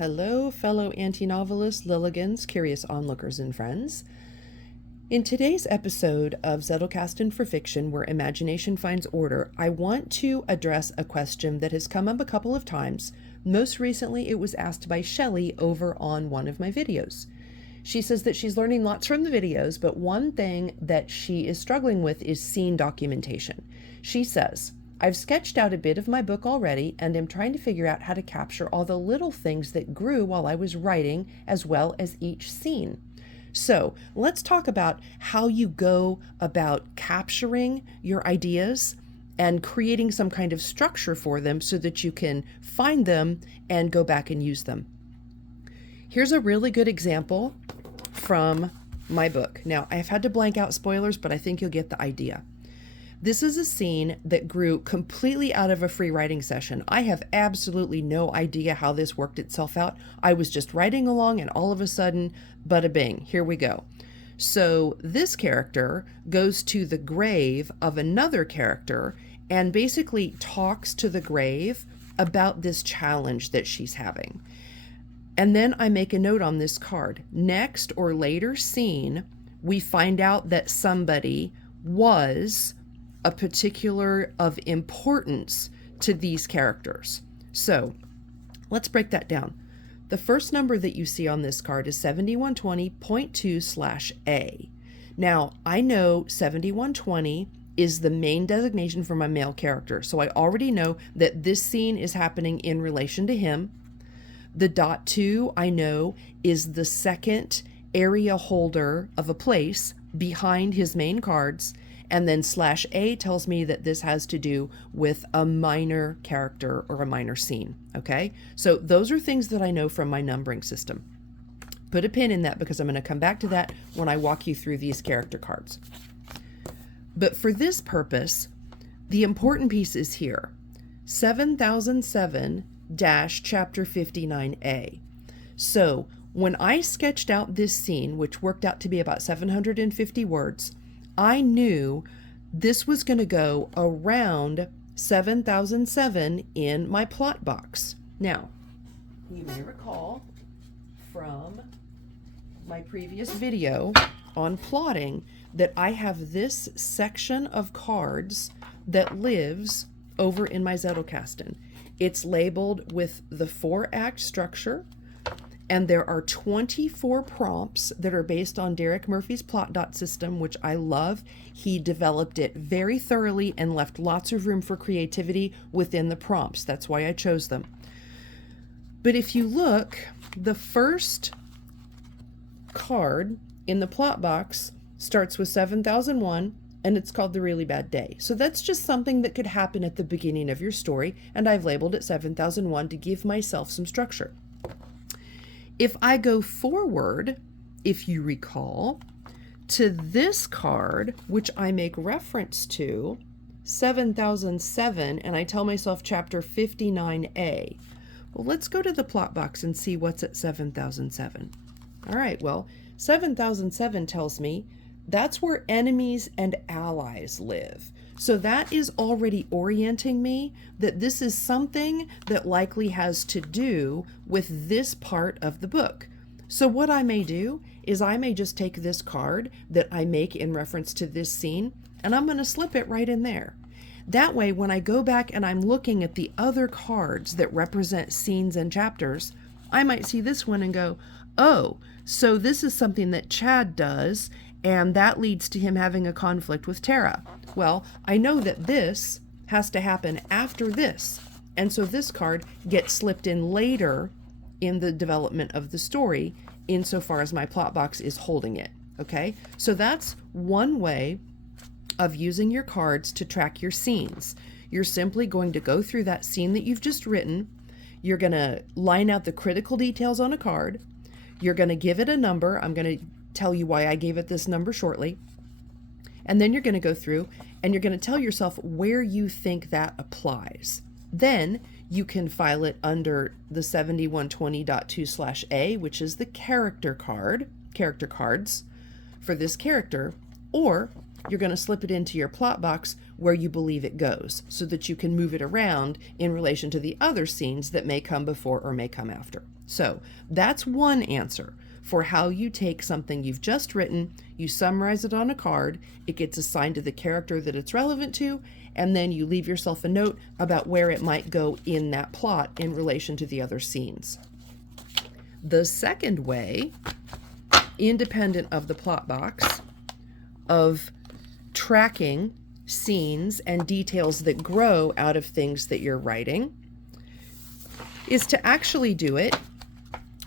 Hello, fellow anti-novelists, Lilligans, curious onlookers, and friends. In today's episode of Zettelkasten for Fiction, where imagination finds order, I want to address a question that has come up a couple of times. Most recently, it was asked by Shelley over on one of my videos. She says that she's learning lots from the videos, but one thing that she is struggling with is scene documentation. She says, I've sketched out a bit of my book already and am trying to figure out how to capture all the little things that grew while I was writing, as well as each scene. So let's talk about how you go about capturing your ideas and creating some kind of structure for them so that you can find them and go back and use them. Here's a really good example from my book. Now, I've had to blank out spoilers, but I think you'll get the idea. This is a scene that grew completely out of a free writing session. I have absolutely no idea how this worked itself out. I was just writing along and all of a sudden, bada bing, here we go. So this character goes to the grave of another character and basically talks to the grave about this challenge that she's having. And then I make a note on this card. Next or later scene, we find out that somebody was a particular of importance to these characters. So let's break that down. The first number that you see on this card is 7120.2/A. Now, I know 7120 is the main designation for my male character, so I already know that this scene is happening in relation to him. The .2 I know is the second area holder of a place behind his main cards. And then /A tells me that this has to do with a minor character or a minor scene, okay? So those are things that I know from my numbering system. Put a pin in that because I'm going to come back to that when I walk you through these character cards. But for this purpose, the important piece is here. 7007-chapter 59A. So when I sketched out this scene, which worked out to be about 750 words, I knew this was going to go around 7007 in my plot box. Now, you may recall from my previous video on plotting that I have this section of cards that lives over in my Zettelkasten. It's labeled with the 4-act structure, and there are 24 prompts that are based on Derek Murphy's plot dot system, which I love. He developed it very thoroughly and left lots of room for creativity within the prompts. That's why I chose them. But if you look, the first card in the plot box starts with 7001, and it's called The Really Bad Day. So that's just something that could happen at the beginning of your story, and I've labeled it 7001 to give myself some structure. If I go forward, if you recall, to this card, which I make reference to, 7007, and I tell myself chapter 59A. Well, let's go to the plot box and see what's at 7007. All right, well, 7007 tells me that's where enemies and allies live. So that is already orienting me that this is something that likely has to do with this part of the book. So what I may do is I may just take this card that I make in reference to this scene, and I'm going to slip it right in there. That way, when I go back and I'm looking at the other cards that represent scenes and chapters, I might see this one and go, oh, so this is something that Chad does, and that leads to him having a conflict with Tara. Well, I know that this has to happen after this, and so this card gets slipped in later in the development of the story insofar as my plot box is holding it, okay? So that's one way of using your cards to track your scenes. You're simply going to go through that scene that you've just written. You're going to line out the critical details on a card. You're going to give it a number. I'm going to tell you why I gave it this number shortly. And then you're going to go through and you're going to tell yourself where you think that applies. Then you can file it under the 7120.2/A, which is the character cards for this character, or you're going to slip it into your plot box where you believe it goes so that you can move it around in relation to the other scenes that may come before or may come after. So that's one answer for how you take something you've just written, you summarize it on a card, it gets assigned to the character that it's relevant to, and then you leave yourself a note about where it might go in that plot in relation to the other scenes. The second way, independent of the plot box, of tracking scenes and details that grow out of things that you're writing, is to actually do it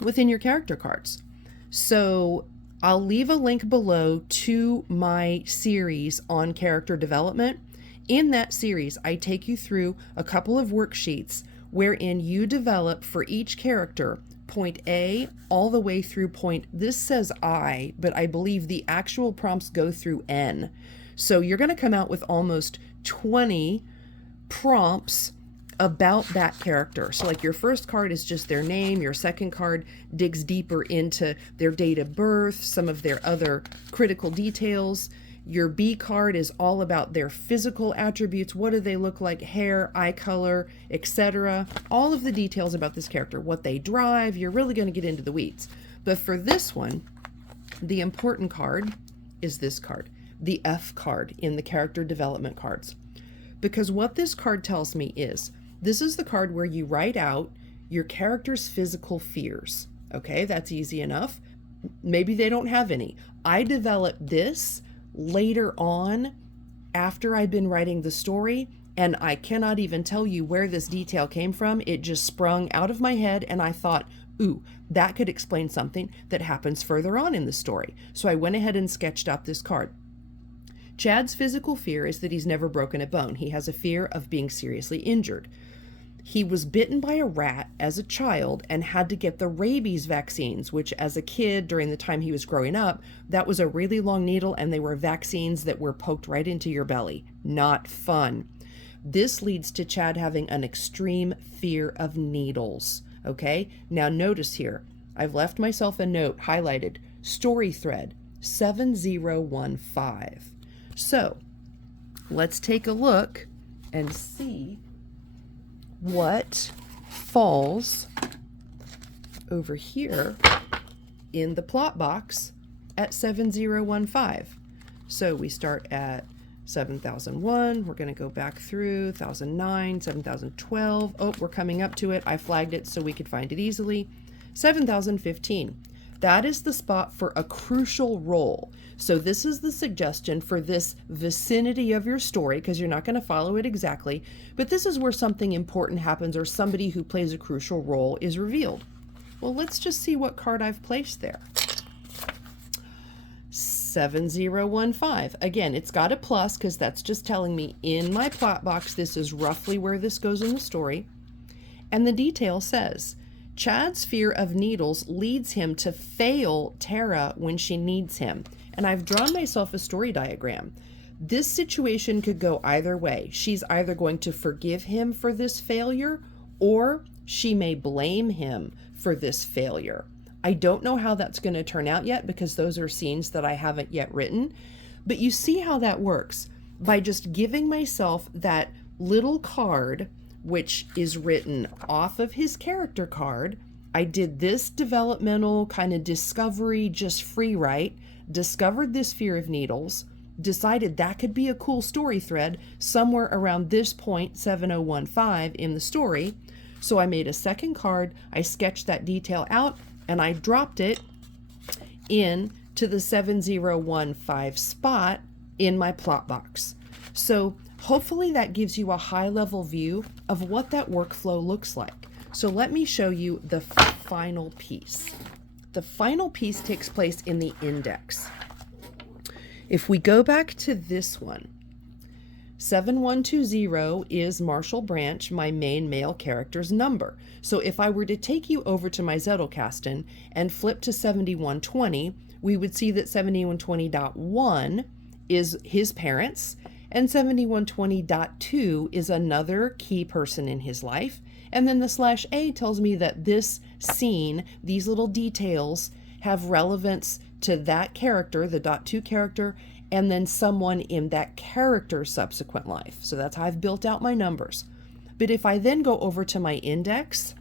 within your character cards. So I'll leave a link below to my series on character development. In that series, I take you through a couple of worksheets wherein you develop for each character point A all the way through point, this says I, but I believe the actual prompts go through N. So you're going to come out with almost 20 prompts about that character. So like your first card is just their name, your second card digs deeper into their date of birth, some of their other critical details. Your B card is all about their physical attributes. What do they look like? Hair, eye color, etc. All of the details about this character, what they drive. You're really going to get into the weeds. But for this one, the important card is this card, the F card in the character development cards. Because what this card tells me is, this is the card where you write out your character's physical fears. Okay, that's easy enough. Maybe they don't have any. I developed this later on after I'd been writing the story, and I cannot even tell you where this detail came from. It just sprung out of my head, and I thought, ooh, that could explain something that happens further on in the story. So I went ahead and sketched out this card. Chad's physical fear is that he's never broken a bone. He has a fear of being seriously injured. He was bitten by a rat as a child and had to get the rabies vaccines, which as a kid during the time he was growing up, that was a really long needle and they were vaccines that were poked right into your belly. Not fun. This leads to Chad having an extreme fear of needles. Okay, now notice here, I've left myself a note highlighted, story thread 7015. So let's take a look and see what falls over here in the plot box at 7015. So we start at 7001, we're going to go back through 1009, 7012. Oh, we're coming up to it. I flagged it so we could find it easily. 7015. That is the spot for a crucial role. So this is the suggestion for this vicinity of your story, because you're not going to follow it exactly, but this is where something important happens or somebody who plays a crucial role is revealed. Well, let's just see what card I've placed there. 7015. Again, it's got a plus because that's just telling me in my plot box this is roughly where this goes in the story. And the detail says, Chad's fear of needles leads him to fail Tara when she needs him. And I've drawn myself a story diagram. This situation could go either way. She's either going to forgive him for this failure, or she may blame him for this failure. I don't know how that's going to turn out yet because those are scenes that I haven't yet written. But you see how that works. By just giving myself that little card, which is written off of his character card, I did this developmental kind of discovery, just free write, discovered this fear of needles, decided that could be a cool story thread somewhere around this point, 7015 in the story. So I made a second card, I sketched that detail out, and I dropped it in to the 7015 spot in my plot box. So hopefully that gives you a high-level view of what that workflow looks like. So let me show you the final piece. The final piece takes place in the index. If we go back to this one, 7120 is Marshall Branch, my main male character's number. So if I were to take you over to my Zettelkasten and flip to 7120, we would see that 7120.1 is his parents, and 7120.2 is another key person in his life. And then the /A tells me that this scene, these little details, have relevance to that character, the .2 character, and then someone in that character's subsequent life. So that's how I've built out my numbers. But if I then go over to my index,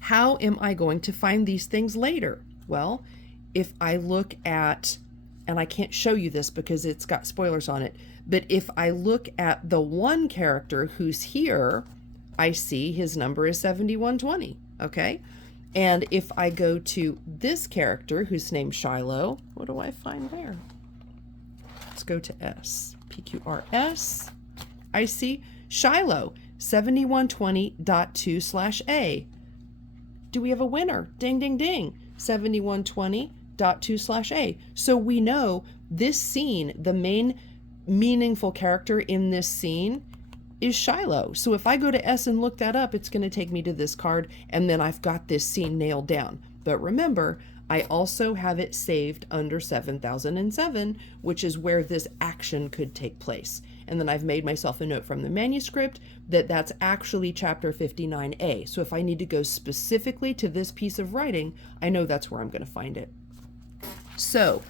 how am I going to find these things later? Well, if I look at, and I can't show you this because it's got spoilers on it, but if I look at the one character who's here, I see his number is 7120, okay? And if I go to this character whose name's Shiloh, what do I find there? Let's go to S, PQRS. I see Shiloh, 7120.2/A. Do we have a winner? Ding, ding, ding. 7120.2/A. So we know this scene, the main meaningful character in this scene is Shiloh. So if I go to S and look that up, it's going to take me to this card, and then I've got this scene nailed down. But remember, I also have it saved under 7007, which is where this action could take place. And then I've made myself a note from the manuscript that that's actually chapter 59A. So if I need to go specifically to this piece of writing, I know that's where I'm going to find it. So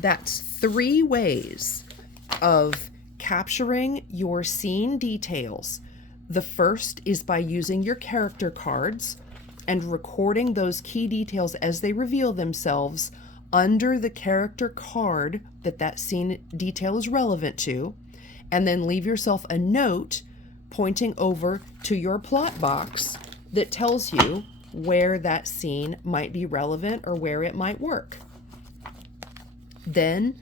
that's 3 ways of capturing your scene details. The first is by using your character cards and recording those key details as they reveal themselves under the character card that scene detail is relevant to, and then leave yourself a note pointing over to your plot box that tells you where that scene might be relevant or where it might work. Then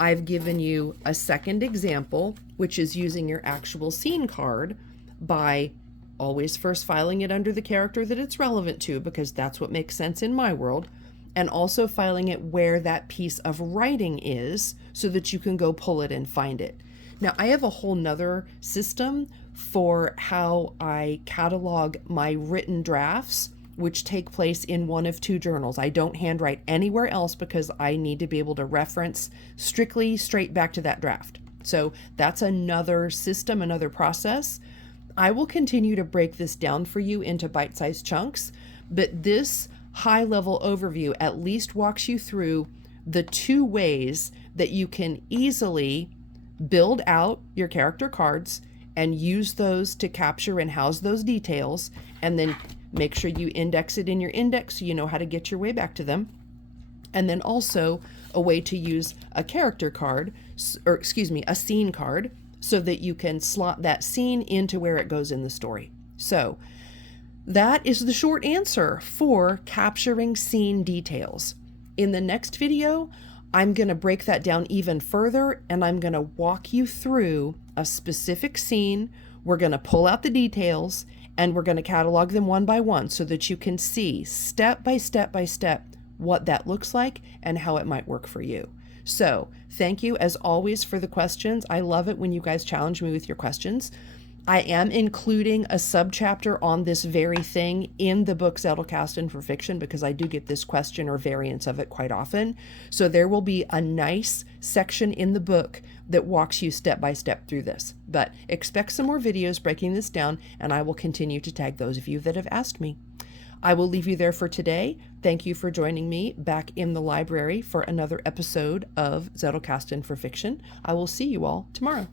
I've given you a second example, which is using your actual scene card by always first filing it under the character that it's relevant to, because that's what makes sense in my world, and also filing it where that piece of writing is so that you can go pull it and find it. Now, I have a whole nother system for how I catalog my written drafts, which take place in one of 2 journals. I don't handwrite anywhere else because I need to be able to reference strictly straight back to that draft. So that's another system, another process. I will continue to break this down for you into bite-sized chunks, but this high-level overview at least walks you through the 2 ways that you can easily build out your character cards and use those to capture and house those details, and then make sure you index it in your index so you know how to get your way back to them. And then also a way to use a character card, or excuse me, a scene card, so that you can slot that scene into where it goes in the story. So that is the short answer for capturing scene details. In the next video, I'm going to break that down even further, and I'm going to walk you through a specific scene. We're going to pull out the details, and we're going to catalog them one by one so that you can see step by step by step what that looks like and how it might work for you. So thank you as always for the questions. I love it when you guys challenge me with your questions. I am including a subchapter on this very thing in the book Zettelkasten for Fiction, because I do get this question or variants of it quite often. So there will be a nice section in the book that walks you step by step through this. But expect some more videos breaking this down, and I will continue to tag those of you that have asked me. I will leave you there for today. Thank you for joining me back in the library for another episode of Zettelkasten for Fiction. I will see you all tomorrow.